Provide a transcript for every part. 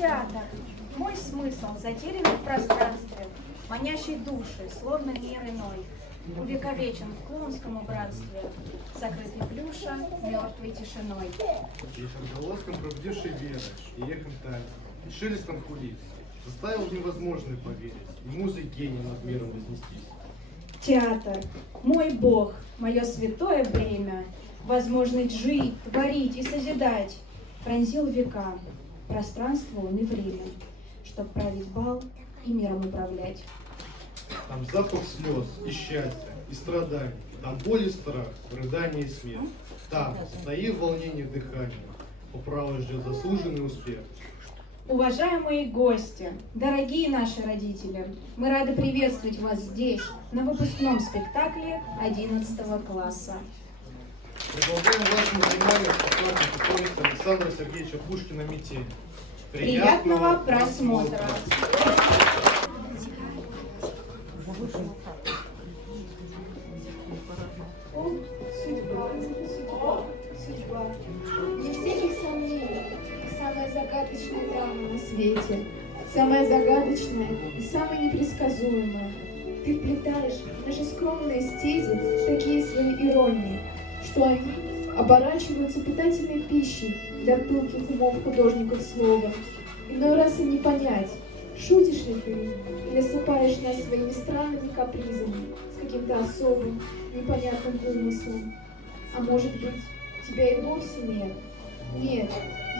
Театр. Мой смысл затерянный в пространстве, манящий души, словно мир иной, увековечен в клоунском убранстве, закрытый плюша мертвой тишиной. Лишь отголоском пробудившей веры и эхом танца, и шелестом кулис заставил в невозможное поверить, и музой гения над миром вознестись. Театр. Мой Бог, мое святое время, возможность жить, творить и созидать, пронзил века, пространство, он и время, чтоб править бал и миром управлять. Там запах слез и счастья, и страданий, там боль и страх, рыдание и смех. Там, стои в волнении дыхания, по праву ждет заслуженный успех. Уважаемые гости, дорогие наши родители, мы рады приветствовать вас здесь, на выпускном спектакле 11 класса. Предлагаем вашему вниманию спектакль повести Александра Сергеевича Пушкина «Метель». Приятного просмотра! О, судьба, судьба, судьба. Не всяких сомнений, самая загадочная драма на свете, самая загадочная и самая непредсказуемая. Ты вплетаешь в наши скромные стези такие свои иронии, что они оборачиваются питательной пищей для пылких умов художников слова. Иной раз и не понять, шутишь ли ты или осыпаешь нас своими странными капризами с каким-то особым, непонятным умыслом. А может быть, тебя и вовсе нет? Нет,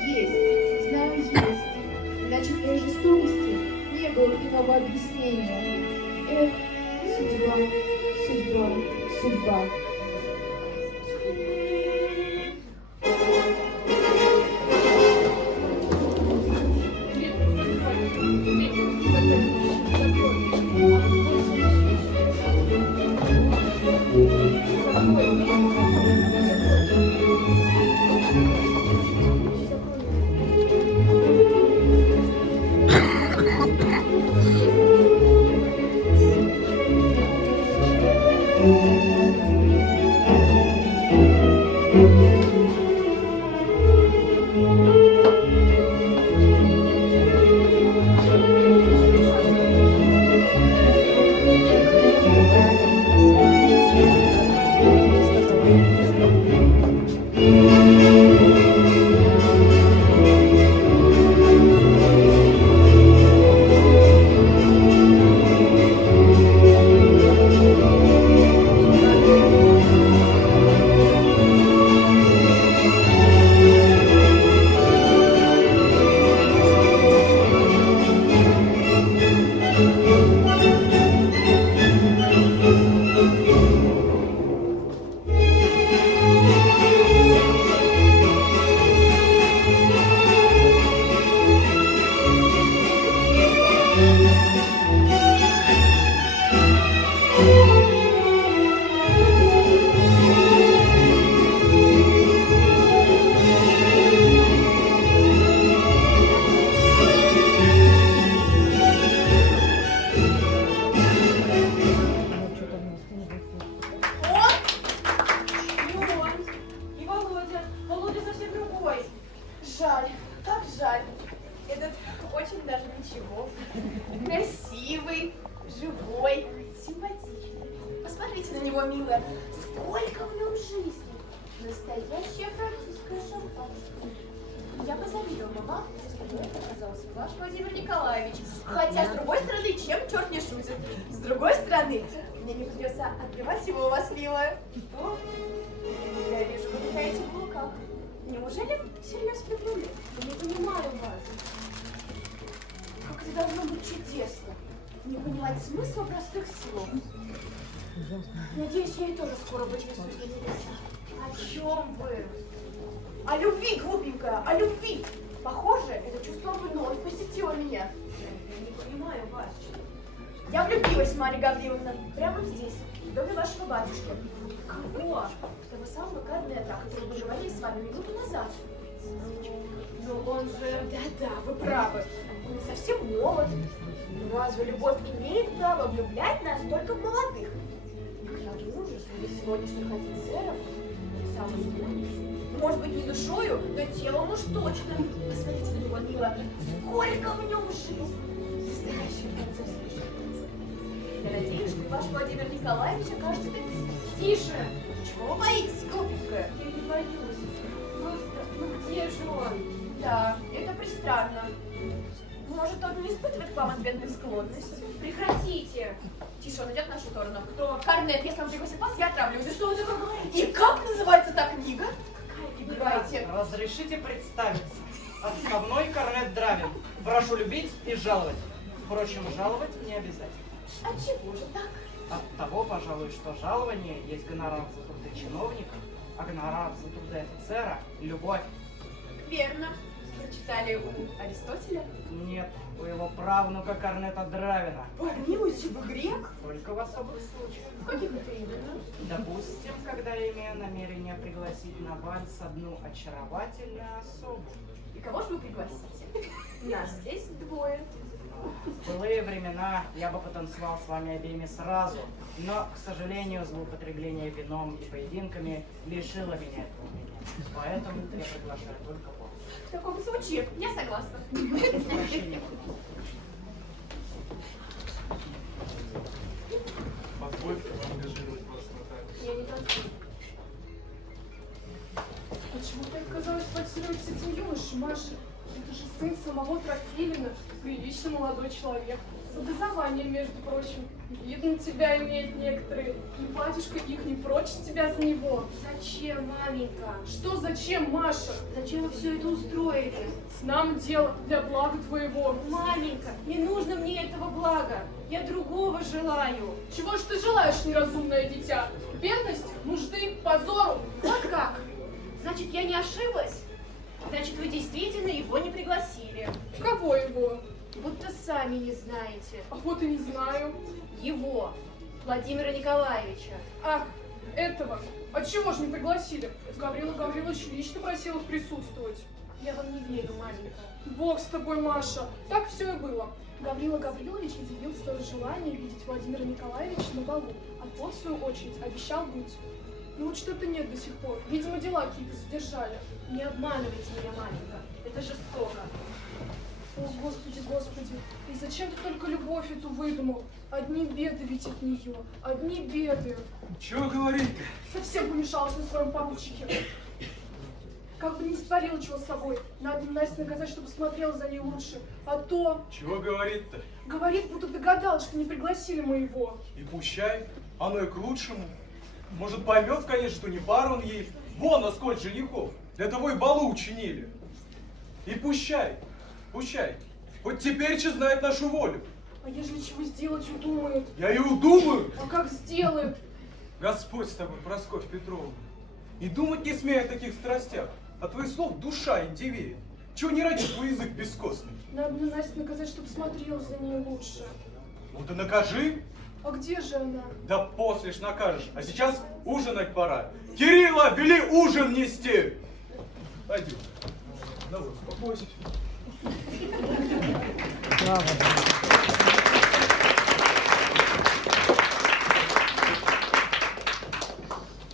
есть, знаю, есть. Иначе твоей жестокости не было иного объяснения. Эх, судьба, судьба, судьба. Жаль, как жаль. Этот очень даже ничего. Красивый, живой, симпатичный. Посмотрите на него, милая. Сколько в нем жизни. Настоящая французская шампанское. Я позавидовала вам, если бы это оказался ваш Владимир Николаевич. Хотя, с другой стороны, чем черт не шутит? С другой стороны, мне не придется открывать его у вас, милая. О, я вижу, вы гуляете в луках. Неужели всерьез влюблены? Я не понимаю вас. Как это должно быть чудесно. Не понимать смысла простых слов. Надеюсь, я и тоже скоро вычувствуюсь на небесах. О чем вы? О любви, глупенькая, о любви. Похоже, это чувство вновь посетило меня. Я не понимаю вас. Я влюбилась, Марья Гавриловна, прямо здесь, в доме вашего батюшки. Кого? Того самого Корнета, о котором мы говорили с вами минуту назад. Но он же... Да-да, вы правы. Он не совсем молод. Но разве любовь имеет право влюблять нас только в молодых? К тому же, среди сегодняшних офицеров, самый юный, Может быть, не душою, но телом уж точно. Посмотрите на него, мило. Сколько в нем жизни. Настоящий французский шпиц. Я надеюсь, что ваш Владимир Николаевич окажется таким. Тише! Чего вы боитесь, глупенькая? Я не боюсь. Просто, ну где же он? Да, это пристранно. Может, он не испытывает к вам ответной склонности? Прекратите! Тише, он идет в нашу сторону. Кто? Корнет, если он пригласит вас, я отравлю. Да что вы такое говорите? И как называется та книга? Какая Выбирайте. Разрешите представиться. Отставной Корнет Дравин. Прошу любить и жаловать. Впрочем, жаловать не обязательно. А чего же так? От того, пожалуй, что жалование есть гонорар за труды чиновника, а гонорар за труды офицера – любовь. Верно. Прочитали у Аристотеля? Нет, у его правнука Корнета Дравина. Помилуйте, вы грек? Только в особых случаях. В каких это именно? Допустим, когда я имею намерение пригласить на вальс одну очаровательную особу. И кого же вы пригласите? Нас здесь двое. В былые времена я бы потанцевал с вами обеими сразу, но, к сожалению, злоупотребление вином и поединками лишило меня этого умения. Поэтому я приглашаю только вас. В таком случае я согласна. С прощением. Позвольте ангажировать вас, Наталья. Я не танцую. Почему ты отказалась спонсировать с этим юношей, Маша? Это же сын самого Трофимина, приличный молодой человек. С образованием, между прочим. Видно, тебя имеют некоторые. И батюшка их не прочит тебя за него. Зачем, маменька? Что зачем, Маша? Зачем вы все это устроили? С нам дело для блага твоего. Маменька, не нужно мне этого блага. Я другого желаю. Чего ж ты желаешь, неразумное дитя? Бедность, нужды, позору? Вот как? Значит, я не ошиблась? Значит, вы действительно его не пригласили. Кого его? Будто сами не знаете. А вот и не знаю. Его, Владимира Николаевича. Ах, этого. А чего же не пригласили? Гаврила Гаврилович лично просил их присутствовать. Я вам не верю, маменька. Бог с тобой, Маша. Так все и было. Гаврила Гаврилович изъявил свое желание видеть Владимира Николаевича на балу, а тот, в свою очередь, обещал быть. Ну вот что-то нет до сих пор. Видимо, дела какие-то задержали. Не обманывайте меня, маменька. Это жестоко. О, Господи, Господи, и зачем ты только любовь эту выдумал? Одни беды ведь от нее, одни беды. Чего говорить-то? Совсем помешалась на своем поручике. Как бы не створила чего с собой. Надо Насте наказать, чтобы смотрела за ней лучше. А то, Чего говорить-то? говорит, будто догадалась, что не пригласили мы его. И пущай, оно и к лучшему. Может, поймет, конечно, что не пара он ей. Вон, а сколько женихов. Для того и балу учинили. И пущай, пущай. Вот теперь че знает нашу волю. А ежели чего сделать удумает? Я и удумаю. А как сделает? Господь с тобой, Прасковья Петровна. И думать не смей о таких страстях. От твоих слов душа индивеет. Чего не ради твой язык бескостный? Надо бы Насте наказать, чтобы смотрела за ней лучше. Вот и накажи. А где же она? Да после ж накажешь. А сейчас ужинать пора. Кирилла, вели ужин нести. Пойдем. Ну вот, успокойся.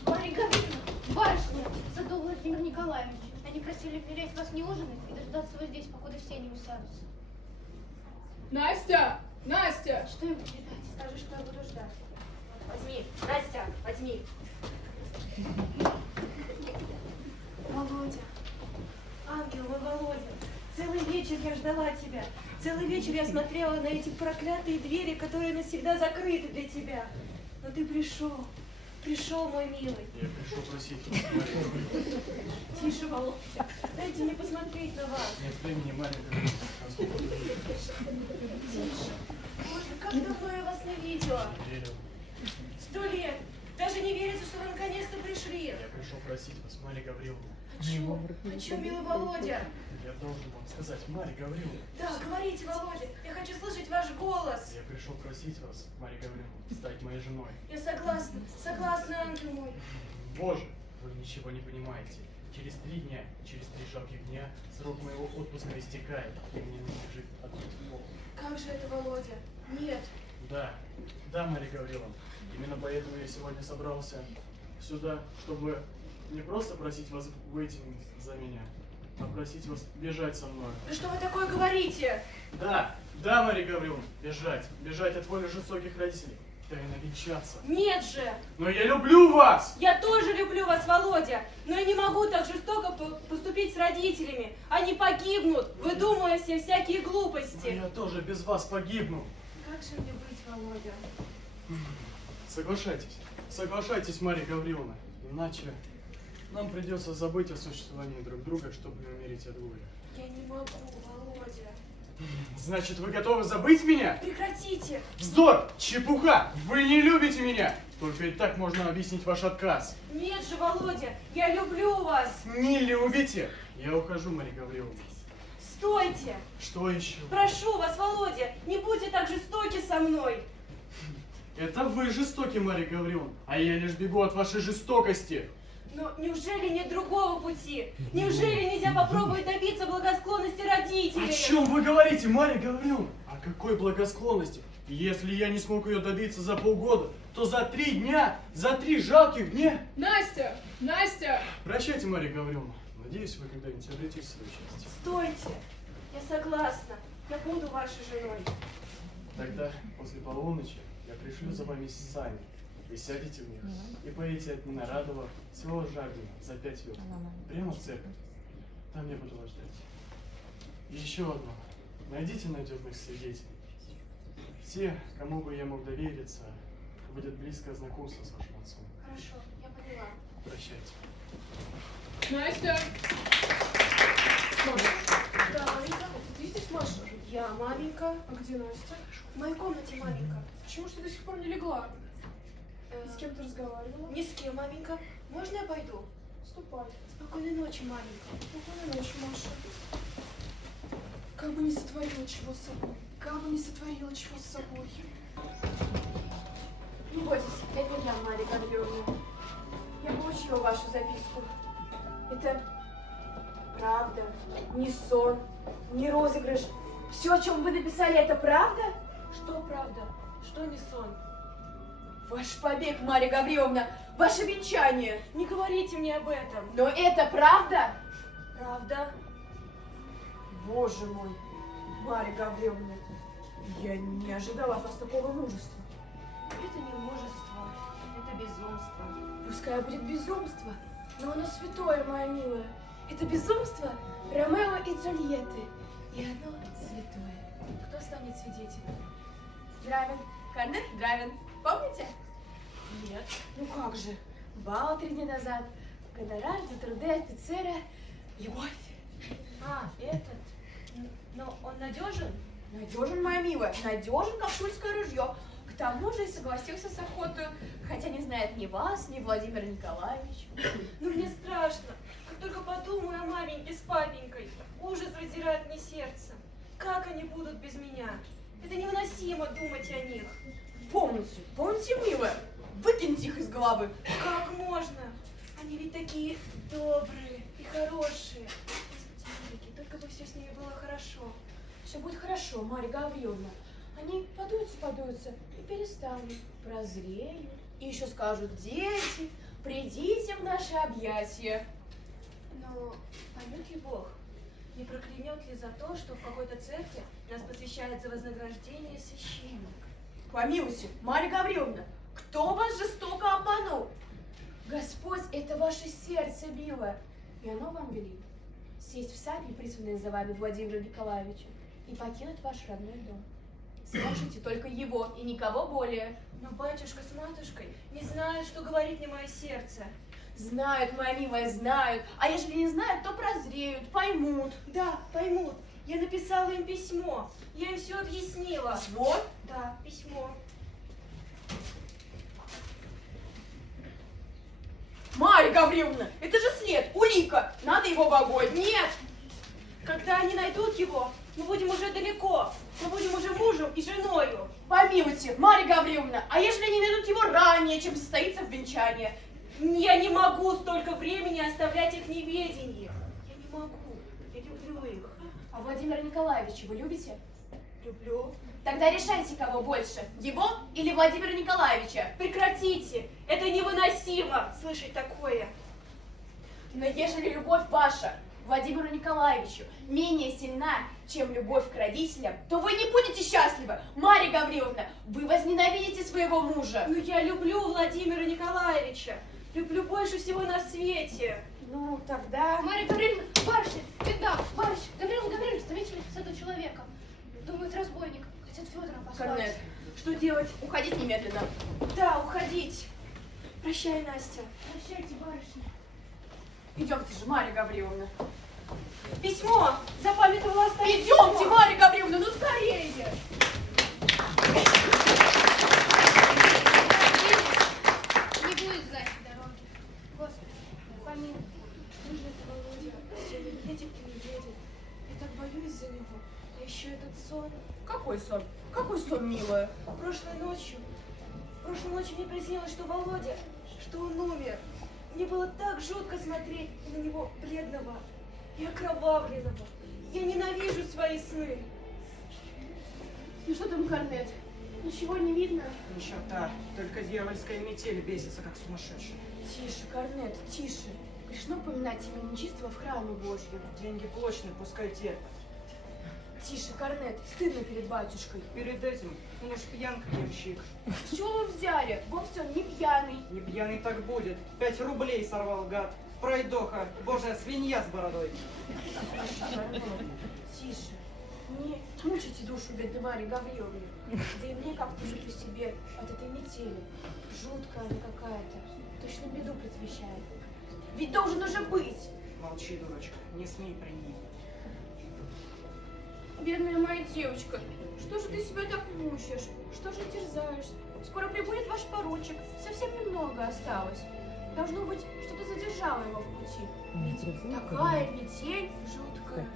Марья Гавриловна, барышня, задул Владимир Николаевич. Они просили прилечь вас не ужинать и дождаться вас здесь, покуда все не усядутся. Настя! Настя! Что им передать? Скажи, что я буду ждать. Возьми, Настя, возьми. Володя, ангел мой Володя, целый вечер я ждала тебя. Целый вечер я смотрела на эти проклятые двери, которые навсегда закрыты для тебя. Но ты пришел, мой милый. Я пришел просить вас, Мария. Тише, Володя, дайте мне посмотреть на вас. Нет времени, Мария Гавриловна. Тише. Боже, как давно я вас не видела. Верю. 100 лет. Даже не верится, что вы наконец-то пришли. Я пришел просить вас, Мария Гавриловна. О чем, милый Володя? Я должен вам сказать, Мария Гавриловна. Да, говорите, Володя. Я хочу слышать ваш голос. Я пришел просить вас, Мария Гавриловна, стать моей женой. Я согласна, согласна, ангел мой. Боже, вы ничего не понимаете. Через 3 дня, через 3 жалких дня срок моего отпуска истекает, и мне надлежит отбыть в пол. Как же это, Володя? Нет. Да, да, Мария Гавриловна. Именно поэтому я сегодня собрался сюда, чтобы не просто просить вас выйти за меня, а просить вас бежать со мной. Да что вы такое говорите? Да, Мария Гавриловна, бежать от воли жестоких родителей, тайно венчаться. Нет же! Но я люблю вас! Я тоже люблю вас, Володя, но я не могу так жестоко поступить с родителями. Они погибнут, выдумывая все всякие глупости. Но я тоже без вас погибну. Как же мне быть, Володя? Соглашайтесь, Мария Гавриловна, иначе нам придется забыть о существовании друг друга, чтобы не умереть от горя. Я не могу, Володя. Значит, вы готовы забыть меня? Прекратите! Вздор! Чепуха! Вы не любите меня! Только и так можно объяснить ваш отказ. Нет же, Володя, я люблю вас! Не любите? Я ухожу, Мария Гавриловна. Стойте! Что еще? Прошу вас, Володя, не будьте так жестоки со мной! Это вы жестоки, Мария Гавриловна, а я лишь бегу от вашей жестокости. Но неужели нет другого пути? Неужели нельзя попробовать добиться благосклонности родителей? О чем вы говорите, Мария Гавриловна? О какой благосклонности? Если я не смог ее добиться за полгода, то за 3 дня, за 3 жалких дня... Настя! Настя! Прощайте, Мария Гавриловна. Надеюсь, вы когда-нибудь обретете свое счастье. Стойте! Я согласна. Я буду вашей женой. Тогда, после полуночи, я пришлю за вами сани. Вы сядете в них и поедете от Ненарадова село Жардино за 5 верст. Прямо в церковь. Там я буду вас ждать. И еще одно. Найдите надежных свидетелей. Те, кому бы я мог довериться, будет близко знакомство с вашим отцом. Хорошо, я поняла. Прощайте. Настя! Маша, Да, маменька. ты здесь, Маша? Я, маменька. А где Настя? В моей комнате, маменька. Почему ж ты до сих пор не легла? С кем ты разговаривала? Ни с кем, маменька. Можно я пойду? Ступай. Спокойной ночи, маменька. Спокойной ночи, Маша. Как бы не сотворила чего с собой. Как бы не сотворила чего с собой. Не бойтесь, это я, Мария Гавриловна. Я получила вашу записку. Это правда, не сон, не розыгрыш. Все, о чем вы написали, это правда? Что правда? Что не сон? Ваш побег, Мария Гавриловна, ваше венчание. Не говорите мне об этом. Но это правда? Правда? Боже мой, Мария Гавриловна, я не ожидала от вас такого мужества. Это не мужество, это безумство. Пускай будет безумство, но оно святое, моя милая. Это безумство Ромео и Джульетты, и оно святое. Кто станет свидетелем? Дравин, Корнель Дравин, помните? Нет. Ну как же, бал 3 дня назад, гонорар за труды офицера, любовь. А, этот. Но он надежен? Надежен, моя милая, надежен, как шульское ружье. К тому же и согласился с охотой, хотя не знает ни вас, ни Владимира Николаевича. Ну мне страшно. Как только подумаю о маменьке с папенькой, ужас раздирает мне сердце. Как они будут без меня? Это невыносимо думать о них. Помните, милая, выкиньте их из головы. Как можно? Они ведь такие добрые и хорошие. Господи, только бы все с ними было хорошо. Все будет хорошо, Марья Гавриловна. Они подуются и перестанут, прозреют. И еще скажут: дети, придите в наши объятия. Но поймет ли Бог? Не проклянет ли за то, что в какой-то церкви нас посвящает за вознаграждение священник? Помилуйте, Марья Гавриловна, кто вас жестоко обманул? Господь — это ваше сердце, милое, и оно вам велит сесть в сани, присланные за вами Владимиром Николаевичем, и покинуть ваш родной дом. Слушайте только его и никого более. Но батюшка с матушкой не знают, что говорит мне мое сердце. Знают, моя милая, знают. А если не знают, то прозреют, поймут. Да, поймут. Я написала им письмо. Я им все объяснила. Вот. Да, письмо. Марья Гавриловна, это же след, улика. Надо его в огонь. Нет! Когда они найдут его, мы будем уже далеко. Мы будем уже мужем и женою. Помилуйте, Марья Гавриловна, а если они найдут его ранее, чем состоится венчание? Я не могу столько времени оставлять их в неведении. Я не могу. Я люблю их. А Владимира Николаевича вы любите? Люблю. Тогда решайте, кого больше, его или Владимира Николаевича. Прекратите! Это невыносимо слышать такое. Но ежели любовь ваша к Владимиру Николаевичу менее сильна, чем любовь к родителям, то вы не будете счастливы. Марья Гавриловна, вы возненавидите своего мужа. Но я люблю Владимира Николаевича. Люблю больше всего на свете. Ну, тогда... Марья Гавриловна, барышня, беда, барышня. Гаврила Гавриловна, заметили с этого человека? Думают, разбойник. Хотят Федора послать. Корнет, Что делать? уходить немедленно. Да, уходить. Прощай, Настя. Прощайте, барышня. Идемте же, Марья Гавриловна. Письмо! Запамятовала оставить. Идемте, Марья Гавриловна, ну скорее! Не будет сзади дороги. Господи, помилуй. Что же это, Володя? Все не едет и не едет. Я так боюсь за него. А еще этот сон. Какой сон? Какой сон, милая? Прошлой ночью мне приснилось, что Володя, что он умер. Мне было так жутко смотреть на него, бледного и окровавленного. Я ненавижу свои сны. Ну что там, Корнет? Ничего не видно? Ни черта, только дьявольская метель бесится, как сумасшедший. Тише, Корнет, тише. Грешно поминать имя нечистого в храме Божьем. Деньги плачные, пускай терпят. Тише, Корнет, стыдно перед батюшкой. Перед этим он уж пьян, как ямщик. С чего вы взяли? Вовсе он не пьяный. Не пьяный так будет. 5 рублей сорвал гад. Пройдоха, божья свинья с бородой. Корнет, тише. Не мучайте душу бедной Марьи Гавриловны. Да и мне как-то уже по себе от этой метели. Жуткая она какая-то. Точно беду предвещает. Ведь должен уже быть. Молчи, дурочка, не смей при ней. Бедная моя девочка, что же ты себя так мучаешь? Что же терзаешь? Скоро прибудет ваш поручик. Совсем немного осталось. Должно быть, что-то задержало его в пути. Ведь такая метель жуткая.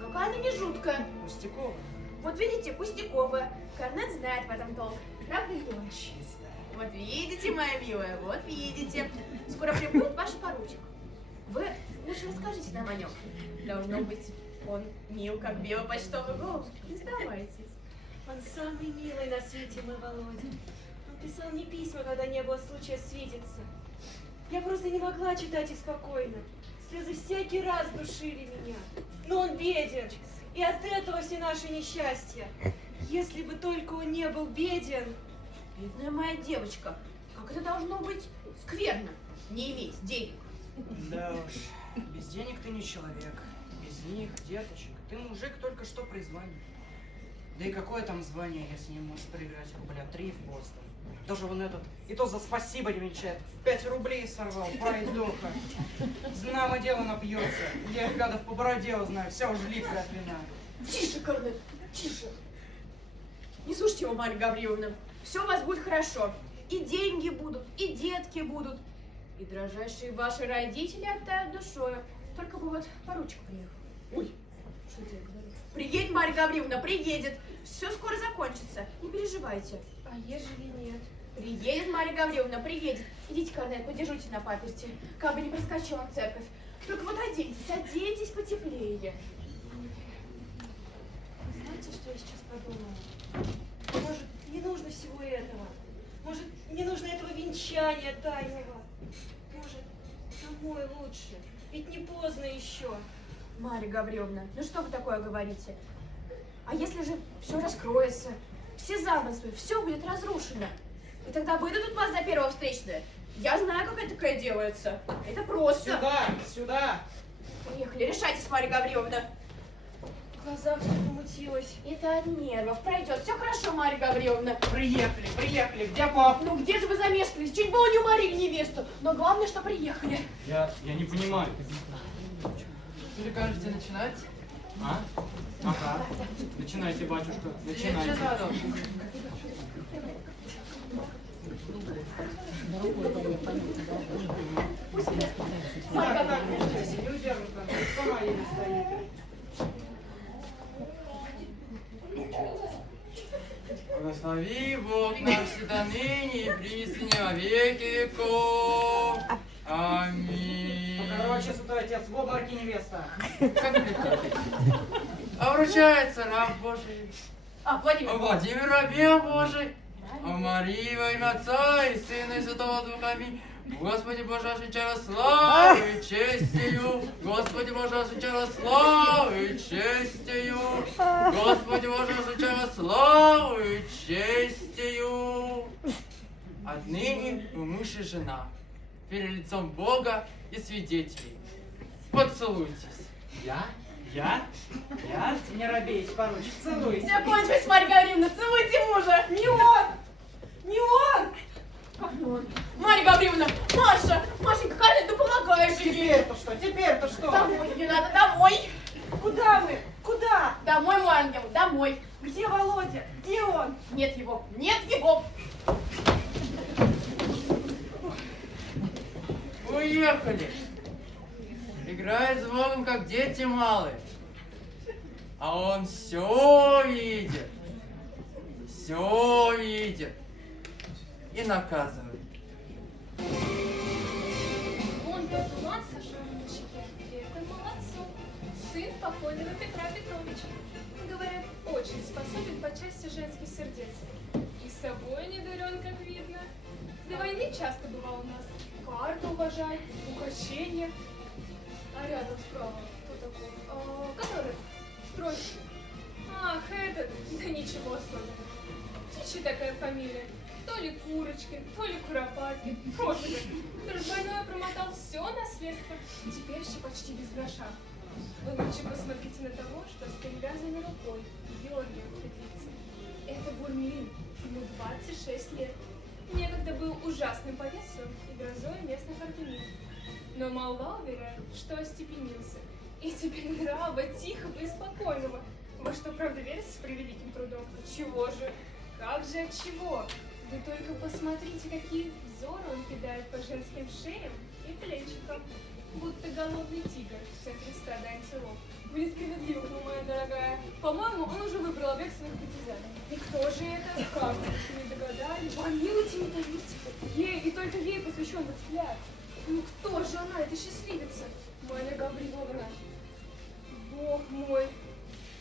Какая она не жуткая. Пустякова. Вот видите, пустяковая. Корнет знает в этом толк. Правда ли? Чистая. Вот видите, моя милая, вот видите. Скоро прибудет ваш поручик. Вы лучше расскажите нам о нем. Должно быть, он мил, как белый почтовый голубь. Не сдавайтесь. Он самый милый на свете, мой Володя. Он писал мне письма, когда не было случая свидеться. Я просто не могла читать их спокойно. Слезы всякий раз душили меня. Но он беден, и от этого все наши несчастья. Если бы только он не был беден. Бедная моя девочка, как это должно быть скверно, не иметь денег. Да уж, без денег ты не человек. Без них, деточек, ты мужик только что при звании. Да и какое там звание, если не можешь проиграть рубля 3 в Бостон? Даже вон этот, и то за спасибо не венчает. 5 рублей сорвал, пройдоха. Знамо дело напьется. Я их гадов по бороде узнаю, вся уже липкая от вина. Тише, Корнет, тише. Не слушайте его, Марья Гавриловна. Все у вас будет хорошо. И деньги будут, и детки будут. И дрожайшие ваши родители оттают душою. Только бы вот поручик приехал. Ой, что это я говорю? Приедет, Марья Гавриловна, приедет. Все скоро закончится. Не переживайте. А ежели нет? Приедет, Марья Гавриловна, приедет. Идите, Корнет, подержите на паперти, как бы не проскочил он в церковь. Только вот оденьтесь потеплее. Знаете, что я сейчас подумала? Может, не нужно всего этого? Может, не нужно этого венчания тайного? Может, домой лучше? Ведь не поздно еще. Марья Гавриловна, ну что вы такое говорите? А если же все раскроется, все замыслы, все будет разрушено, и тогда выдадут вас за первого встречного? Я знаю, как это такое делается. Это просто. Сюда, сюда! Приехали, решайтесь, Марья Гавриловна. В глазах все помутилось. Это от нервов пройдет. Все хорошо, Марья Гавриловна. Приехали, где пап? Ну где же вы замешкались? Чуть было не уморили невесту. Но главное, что приехали. Я не понимаю. Прикажете начинать? А? Ага. Начинайте, батюшка, начинайте. Марья Гавриловна, не удерживай, сама еле стоит. Благослови Бог нас всегда ныне и присно во веки веков. Аминь. Короче, святой отец, в обмороке невеста. Как прикажете? А вручается раб Божий. Владимир. Владимир, рабе Божий. О Марии во имя Отца и Сына и Святого Духа. Аминь. Господи Боже, освящай славы честью, Господи Боже, освящай славы честью, Господи Боже, освящай славы честью. Отныне вы муж и жена, перед лицом Бога и свидетелей. Поцелуйтесь. Я? Не робейте, поручик, целуйся. Все кончилось, Марья Гавриловна, целуйте мужа. Не он! Не он! Как не он? Марья Гавриловна, Машенька, Карля, ты помогаешь ей. Теперь-то что? Домой мне надо, домой. Куда мы? Куда? Домой, мой ангел, домой. Где Володя? Где он? Нет его, нет его. Уехали. Играет с Богом, как дети малые. А он все видит. И наказывает. Он Петуан сошел на щеке. Это молодцом. Сын покойного Петра Петровича. Говорят, очень способен по части женских сердец. И собой не дурен, как видно. До войны часто бывал у нас. Карты уважает, угощения. А рядом справа кто такой? Который? Стройщик. Ах, этот. Да ничего особенного. Птичья такая фамилия. То ли Курочкин, то ли Куропаткин. Боже мой, двойное промотал все наследство. Теперь еще почти без гроша. Вы лучше посмотрите на того, что с перевязанной рукой Георгием хитрится. Это Бурмилин, ему 26 лет. Некогда был ужасным повесом и грозой местных артемид. Но молва уверяет, что остепенился. И теперь нрава тихого и спокойного. Во что, правда, верится с превеликим трудом? Чего же? Как же от чего? Вы только посмотрите, какие взоры он кидает по женским шеям и плечикам, будто голодный тигр в центре стада антилоп. Вы несправедливы, моя дорогая. По-моему, он уже выбрал объект своих притязаний. И кто же это? Как? Не догадались? Помилуйте, не поверьте. Ей, и только ей посвящен этот взгляд. Ну кто же она, эта счастливица? Марья Гавриловна. Бог мой,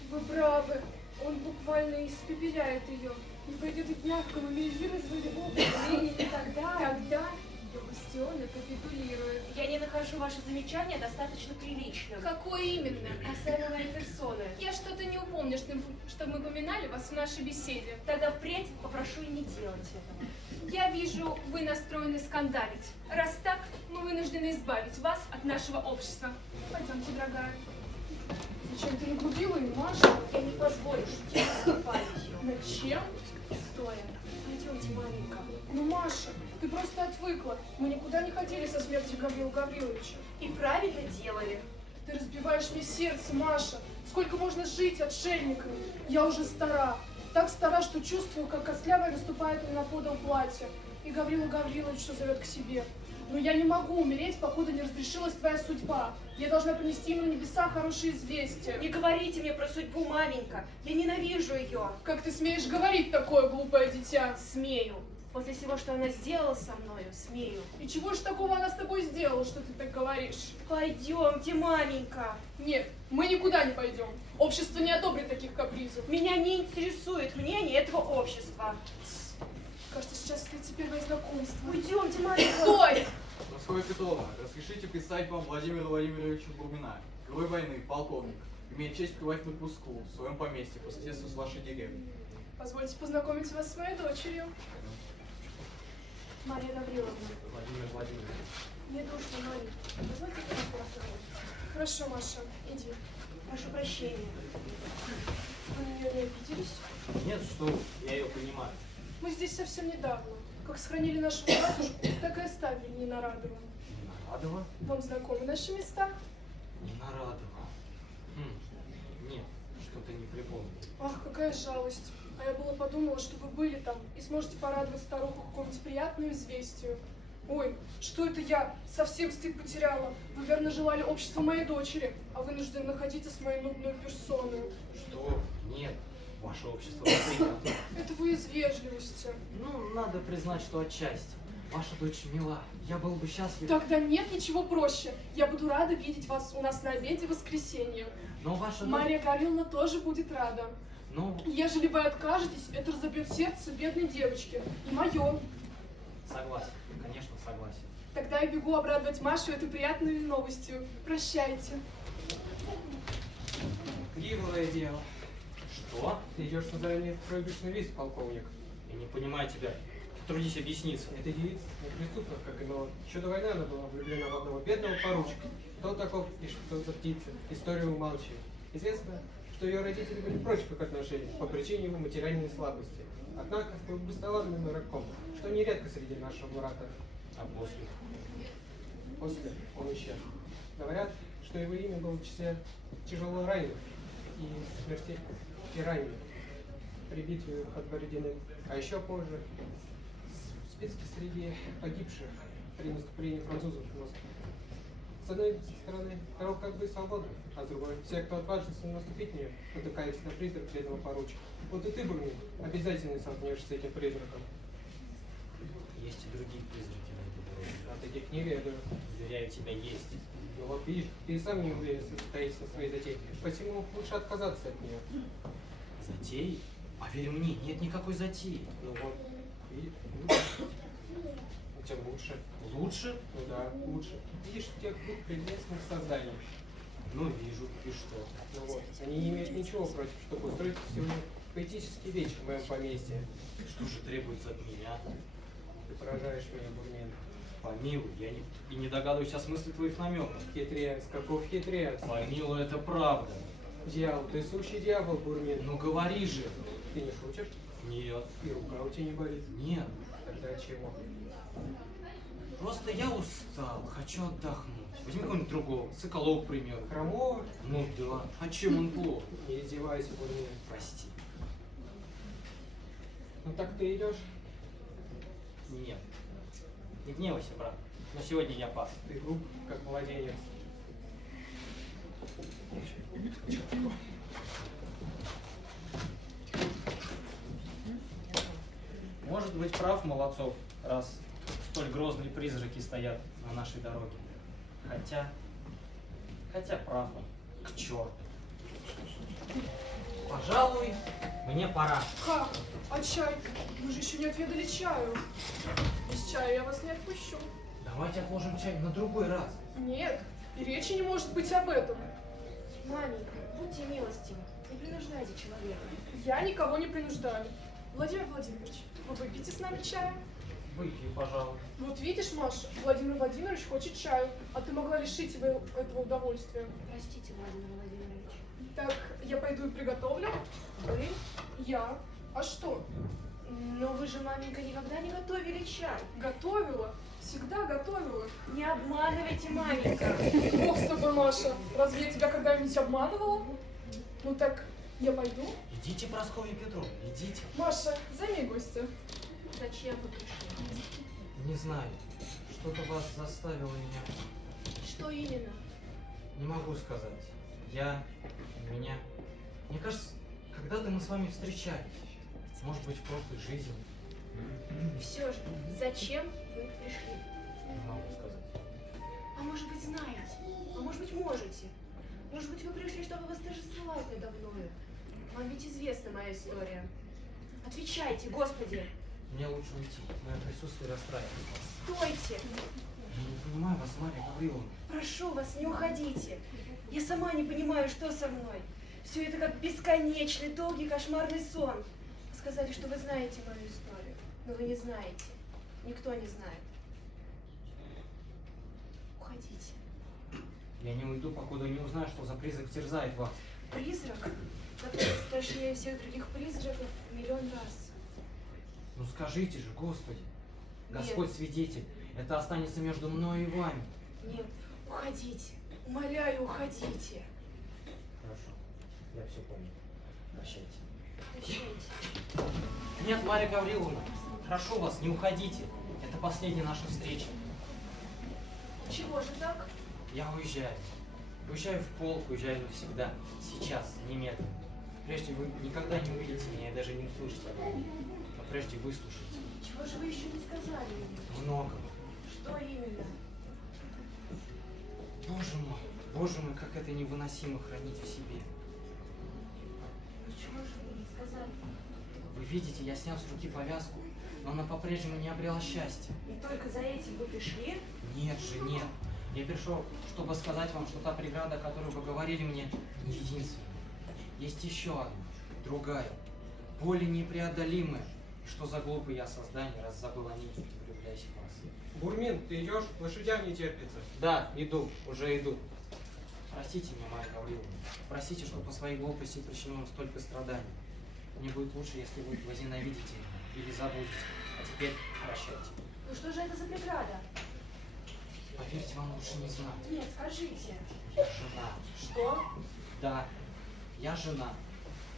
вы правы. Он буквально испепеляет ее. И пойдет и мягко нормализирует свою любовь. И тогда ее бастионы капитулируют. Я не нахожу ваше замечание достаточно приличным. Какое именно? Касаемо моей персоны. Я что-то не упомню, что мы упоминали вас в нашей беседе. Тогда впредь попрошу и не делать этого. Я вижу, вы настроены скандалить. Раз так, мы вынуждены избавить вас от нашего общества. Пойдемте, дорогая. Зачем ты нагрубила ее, Маша? Я не позволю шутить с памятью. Над чем? Стоя. Пойдемте, маленька. Ну, Маша, ты просто отвыкла. Мы никуда не ходили со смертью Гаврила Гавриловича. И правильно делали. Ты разбиваешь мне сердце, Маша. Сколько можно жить отшельниками? Я уже стара. Так стара, что чувствую, как костлявая наступает мне на подол платья. И Гаврила Гавриловича зовет к себе. Но я не могу умереть, покуда не разрешилась твоя судьба. Я должна принести ему на небеса хорошие известия. Не говорите мне про судьбу, маменька. Я ненавижу ее. Как ты смеешь говорить такое, глупое дитя? Смею. После всего, что она сделала со мною, смею. И чего же такого она с тобой сделала, что ты так говоришь? Пойдемте, маменька. Нет, мы никуда не пойдем. Общество не одобрит таких капризов. Меня не интересует мнение этого общества. Кажется, сейчас состоится первое знакомство. Уйдемте, маменька. Стой! Прасковья Петровна, разрешите представить вам Владимира Владимировича Бурмина, герой войны, полковник, имеет честь пребывать на Куску, в своем поместье, по соседству с вашей деревней. Позвольте познакомить вас с моей дочерью. Марья Гавриловна. Владимир Владимирович. Мне душно, маленька. Позвольте познакомиться. Хорошо, Маша, иди. Прошу прощения. Вы на нее не обиделись? Нет, что вы, я ее понимаю. Мы здесь совсем недавно. Как сохранили нашего батюшку, так и оставили Ненарадово. Ненарадово? Вам знакомы наши места? Ненарадово. Нет, что-то не припомню. Ах, какая жалость. А я была подумала, что вы были там и сможете порадовать старуху какому-нибудь приятному известию. Ой, что это я? Совсем стыд потеряла. Вы верно желали общества моей дочери, а вынуждены находиться с моей нудной персоной. Что? Нет, ваше общество неприятно. Это вы из вежливости. Ну, надо признать, что отчасти. Ваша дочь мила. Я был бы счастлив. Тогда нет ничего проще. Я буду рада видеть вас у нас на обеде в воскресенье. Но ваша дочь... Марья Гавриловна тоже будет рада. Ну... Ежели вы откажетесь, это разобьет сердце бедной девочки. И мое. Согласен, конечно, согласен. Тогда я бегу обрадовать Машу этой приятной новостью. Прощайте. Кривое дело. Что? Ты идешь на заранее проигрышный лист, полковник. Я не понимаю тебя. Трудись объясниться. Эта девица не преступна, как и Мелон. Еще до войны она была влюблена в одного бедного поручика. Кто он таков и что за птица? Историю умалчивает. Известно, что ее родители были против их отношений по причине его материальной слабости. Однако был бесталанным дураком, что нередко среди нашего брата. А после? После он исчез. Говорят, что его имя было в числе тяжело раненых и смерти и раненых при битве под Бородиной. А еще позже в списке среди погибших при наступлении французов в Москву. С одной стороны, дорога как бы свободна, а с другой, все, кто отважится наступить в нее, натыкается на призрак бедного поручика. Вот и ты, Бурмин, обязательно столкнешься с этим призраком. Есть и другие призраки на этой дороге. А таких не ведаю. Уверяю тебя, есть. Ну вот видишь, ты и сам не уверен в состоятельности своей затеи. Посему лучше отказаться от нее. Затеи? Поверь мне, нет никакой затеи. Ну вот, и тем лучше. Лучше? Ну да, лучше. Видишь тех двух прелестных созданий. Ну, вижу. И что? Ну вот, они не имеют ничего против, чтобы устроить сегодня поэтический вечер в моем поместье. Что же требуется от меня? Ты поражаешь меня, Бурмин. Помилуй, я не догадываюсь о смысле твоих намеков. Хитрец, каков хитрец. Помилуй, это правда. Дьявол, ты сущий дьявол, Бурмин. Ну говори же. Ты не шутишь? Нет. И рука у тебя не болит? Нет. Тогда чего? Просто я устал, хочу отдохнуть. Возьми кого-нибудь другого, Соколова, к примеру. Хромого? Ну да. А чем он плох? Не издевайся, Бурмин. Прости. Ну так ты идешь? Нет. Не гневайся, брат. Но сегодня я пас. Ты груб, как младенец. Может быть, прав Молодцов, раз столь грозные призраки стоят на нашей дороге. Хотя прав он. К черту. Пожалуй, мне пора. Как? А чай? Мы же еще не отведали чаю. Без чая я вас не отпущу. Давайте отложим чай на другой раз. Нет, и речи не может быть об этом. Маменька, будьте милостивы, не принуждайте человека. Я никого не принуждаю. Владимир Владимирович, вы выпьете с нами чая? Выпью, пожалуй. Вот видишь, Маша, Владимир Владимирович хочет чаю, а ты могла лишить его этого удовольствия. Простите, Владимир Владимирович. Так, я пойду и приготовлю. Вы? Я. А что? Но вы же, маменька, никогда не готовили чай. Готовила. Всегда готовила. Не обманывайте, маменька. Бог с тобой, Маша. Разве я тебя когда-нибудь обманывала? Ну так, я пойду. Идите, Прасковья Петровна, идите. Маша, займи гостя. Зачем вы пришли? Не знаю. Что-то вас заставило меня. Что именно? Не могу сказать. Меня. Мне кажется, когда-то мы с вами встречались. Может быть, в прошлой жизни. Все же, зачем вы пришли? Не могу сказать. А может быть, знаете? А может быть, можете? Может быть, вы пришли, чтобы восторжествовать надо мною? Вам ведь известна моя история. Отвечайте, Господи! Мне лучше уйти. Мое присутствие расстраивает вас. Стойте! Я не понимаю вас, Марья Гавриловна. Прошу вас, не уходите. Я сама не понимаю, что со мной. Все это как бесконечный, долгий, кошмарный сон. Вы сказали, что вы знаете мою историю, но вы не знаете. Никто не знает. Уходите. Я не уйду, покуда не узнаю, что за призрак терзает вас. Призрак, который страшнее всех других призраков в миллион раз. Ну скажите же, Господи. Нет. Господь свидетель. Это останется между мной и вами. Нет, уходите. Умоляю, уходите. Хорошо. Я все помню. Прощайте. Прощайте. Нет, Марья Гавриловна, прошу вас, не уходите. Это последняя наша встреча. Чего же так? Я уезжаю. Уезжаю в полк, уезжаю навсегда. Сейчас, немедленно. Прежде вы никогда не увидите меня и даже не услышите об этом. Но прежде выслушайте. Чего же вы еще не сказали мне? Многого. Что именно? Боже мой, как это невыносимо хранить в себе. Чего же вы не сказали? Вы видите, я снял с руки повязку, но она по-прежнему не обрела счастья. И только за этим вы пришли? Нет же, нет. Я пришел, чтобы сказать вам, что та преграда, о которой вы говорили мне, не единственная. Есть еще одна, другая, более непреодолимая. Что за глупый я создание, раз забыл о ней, влюбляясь в вас. Бурмин, ты идешь? Лошадям не терпится. Да, иду, уже иду. Простите меня, Марья Гавриловна. Простите, что по своей глупости причинил вам столько страданий. Мне будет лучше, если вы возненавидите меня или забудете. А теперь прощайте. Ну что же это за преграда? Поверьте, вам лучше не знать. Нет, скажите. Я жена. Что? Да, я жена.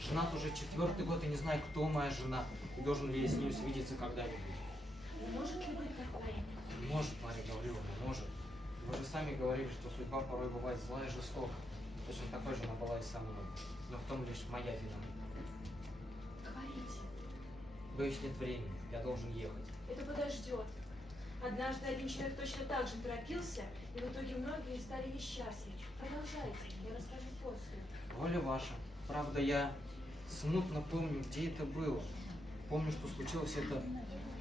Женат уже 4-й год и не знаю, кто моя жена. И должен ли я с ней свидеться когда-нибудь. Может ли быть такое? Может, Марья Гавриловна, может. Вы же сами говорили, что судьба порой бывает зла и жестока. Точно такой же она была и со мной. Но в том лишь моя вина. Говорите. Боюсь, нет времени. Я должен ехать. Это подождет. Однажды один человек точно так же торопился, и в итоге многие стали несчастны. Продолжайте, я расскажу после. Воля ваша. Правда, я смутно помню, где это было. Помню, что случилось это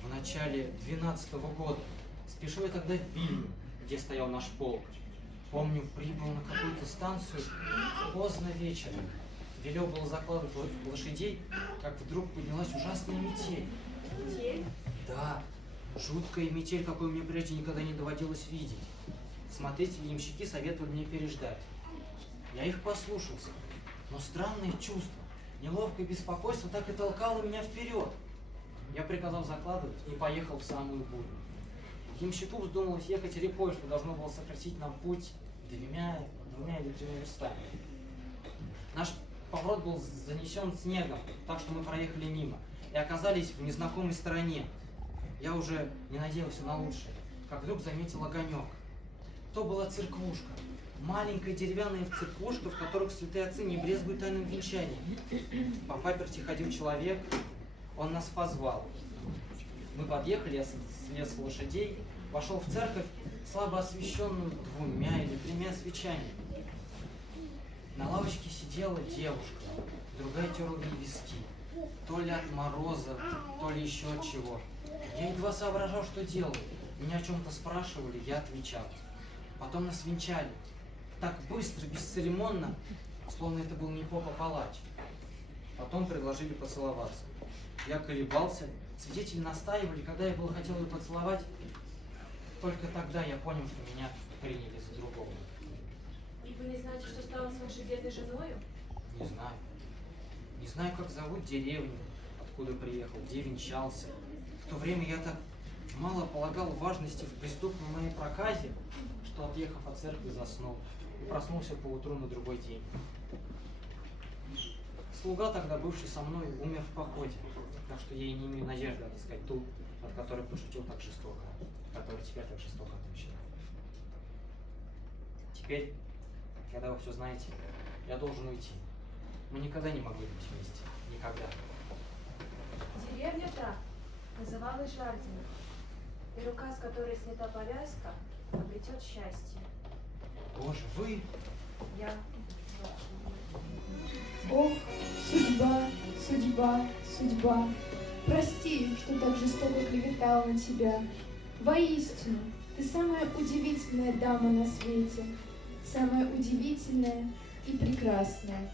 в начале 12-го года. Спешил я тогда в Вильню, где стоял наш полк. Помню, прибыл на какую-то станцию поздно вечером. Велел было закладывать лошадей, как вдруг поднялась ужасная метель. Метель? Да, жуткая метель, какой мне прежде никогда не доводилось видеть. Смотрители и ямщики советовали мне переждать. Я их послушался, но странное чувство, неловкое беспокойство так и толкало меня вперед. Я приказал закладывать и поехал в самую бурю. Ямщику вздумалось ехать рекой, что должно было сократить нам путь двумя или 3 верстами. Наш поворот был занесен снегом, так что мы проехали мимо и оказались в незнакомой стороне. Я уже не надеялся на лучшее, как вдруг заметил огонек. То была церквушка, маленькая деревянная церквушка, в которых святые отцы не брезгуют тайным венчанием. По паперти ходил человек, он нас позвал. Мы подъехали, я слез с лошадей, вошел в церковь, слабо освещенную 2 или 3 свечами. На лавочке сидела девушка, другая терла ей виски, то ли от мороза, то ли еще от чего. Я едва соображал, что делаю. Меня о чем-то спрашивали, я отвечал. Потом нас венчали. Так быстро, бесцеремонно, словно это был не попа-палач. Потом предложили поцеловаться. Я колебался, свидетели настаивали, когда я был хотел ее поцеловать. Только тогда я понял, что меня приняли за другого. И вы не знаете, что стало с вашей бедной женою? Не знаю. Не знаю, как зовут деревню, откуда приехал, где венчался. В то время я так мало полагал важности в преступной моей проказе, что, отъехав от церкви, заснул и проснулся поутру на другой день. Слуга, тогда бывший со мной, умер в походе, так что я и не имею надежды отыскать ту, от которой пошутил так жестоко, которая теперь так жестоко отмщена. Теперь, когда вы все знаете, я должен уйти. Мы никогда не могли быть вместе. Никогда. Деревня та называлась Жардино, и рука, с которой снята повязка, обретет счастье. Боже, вы... Я... Ох, судьба, судьба, судьба, прости, что так жестоко клеветал на тебя. Воистину, ты самая удивительная дама на свете, самая удивительная и прекрасная.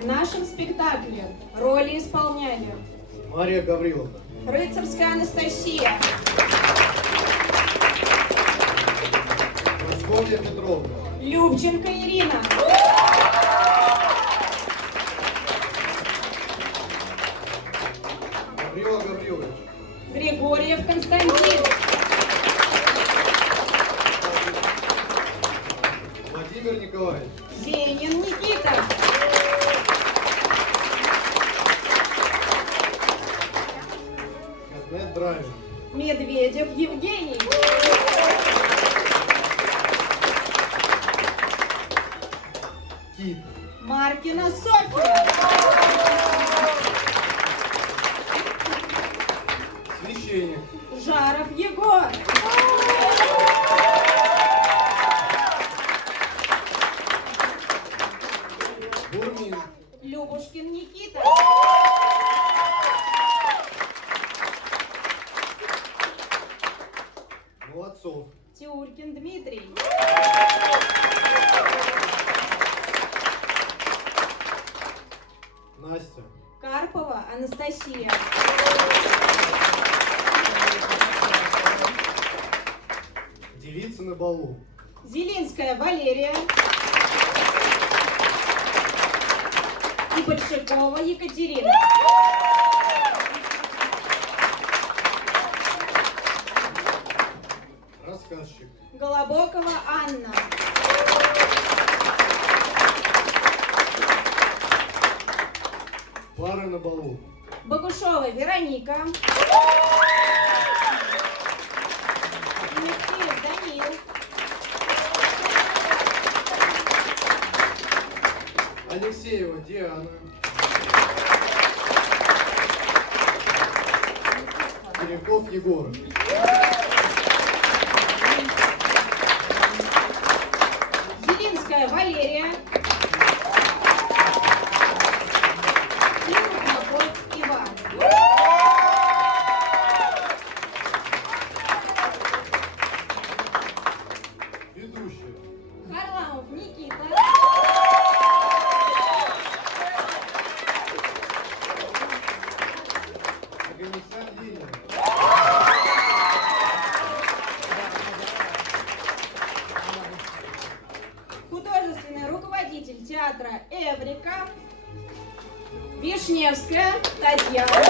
В нашем спектакле роли исполняли Марья Гавриловна, Рыцарская Анастасия, Прасковья Петровна, Любченко Ирина, Гаврила Гаврилович, Григорьев Константин, Николаевич. Зенин Никита. Каднет Драйвер. Медведев Евгений. Кит. Маркина Софья. Священник. Жаров Егор. Бурмин. Любушкин Никита. Молодцов. Тиулькин Дмитрий. Настя. Карпова Анастасия. Девица на балу. Зелинская Валерия. И Большакова Екатерина. Рассказчик. Голобокова Анна. Пары на балу. Богушова Вероника. Тимофеев Данил. Алексеева Диана. Тереков Егор. Зелинская Валерия. И Рудаков Иван. Ведущая. Харламов Никита. Оганесян Лилия. Художественный руководитель театра Эврика. Вишневская Татьяна.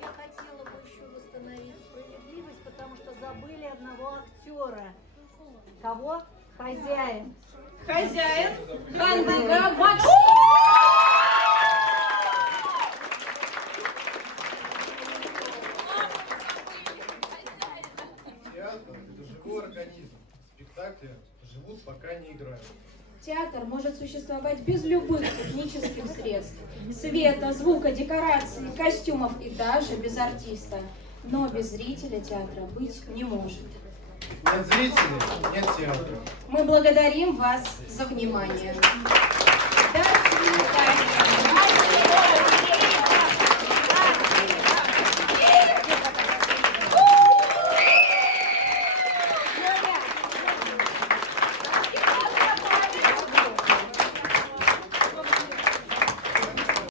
Я хотела бы еще восстановить справедливость, потому что забыли одного актера. Кого? Хозяин. Хозяин Хандыга Максим. Театр – это живой организм. Спектакли живут, пока не играют. Театр может существовать без любых технических средств. Света, звука, декораций, костюмов и даже без артиста. Но без зрителя театра быть не может. Нет зрителей – нет театра. Мы благодарим вас за внимание.